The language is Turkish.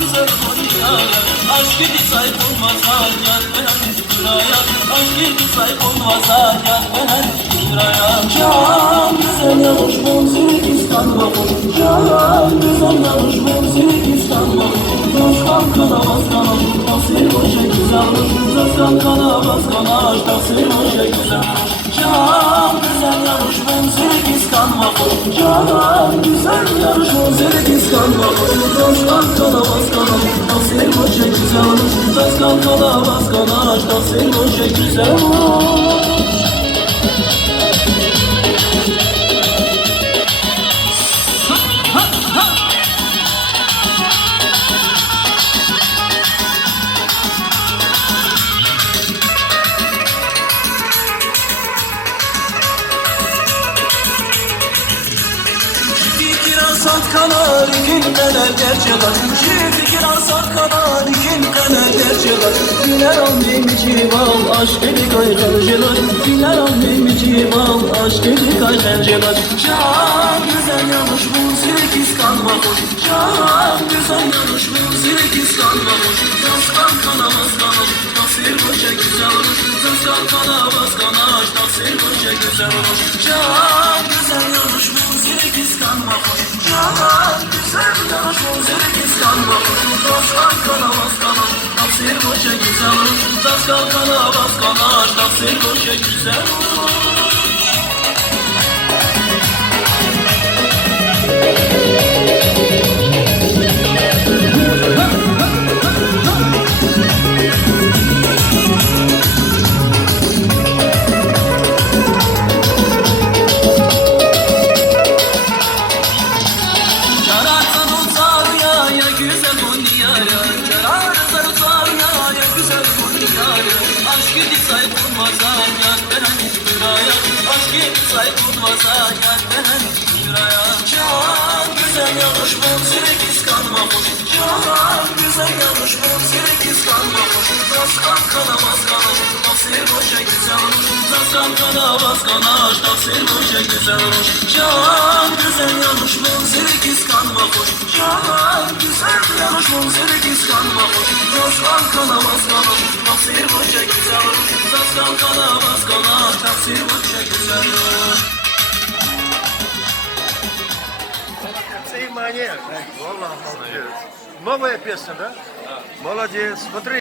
güzel dünyaya. Aşk gibi sahip olmasa gel ben buraya. Aşk gibi sahip olmasa gel ben buraya. Can güzel yavuşmam Sürkistan bakın. Can güzel yavuşmam Sürkistan bakın. Dostan kana baskana, tasir boşa güzel. Dostan kana baskana, tasir boşa güzel. Can güzel yavuşmam Sürkistan bakın. Can güzel yavuşmam Sürkistan bakın. Dostan kana baskana, tasir boşa güzel. Dostan kana baskana, tasir boşa güzel. Sat kanar ikin kanar gerçeğler. Fikir asat kanar ikin kanar gerçeğler. Güler annemi cival aşk eli kaygancılar. Güler annemi cival aşk eli kaygancılar. Can güzel yanlış bu Sürkistan bakın. Can güzel yanlış bu Sürkistan bakın. Taskan kana baskanaj tasir boşa güzel olur. Taskan kana baskanaj tasir boşa güzel olur. Can güzel yanlış bu Sürkistan bakın. Can güzel yanlış bu Sürkistan bakın. Taskan kana baskanaj tasir boşa güzel olur. Taskan kana baskanaj tasir boşa güzel olur. Aşk gibi sahip olmasa gel ben buraya. Aşk gibi sahip olmasa gel ben buraya. Can güzel yavuşmam Sürkistan bakın. Can güzel yavuşmam Sürkistan bakın. Taskan kana baskanaş tasir boşa güzel olur. Taskan kana baskanaş tasir boşa güzel olur. Can güzel yavuşmam Sürkistan bakın. Can güzel yavuşmam Sürkistan bakın. Taskan kana baskanaş tasir boşa güzel olur. Taskan kana baskanaş tasir boşa güzel olur. Молодец. Новая песня, да? Молодец. Смотри.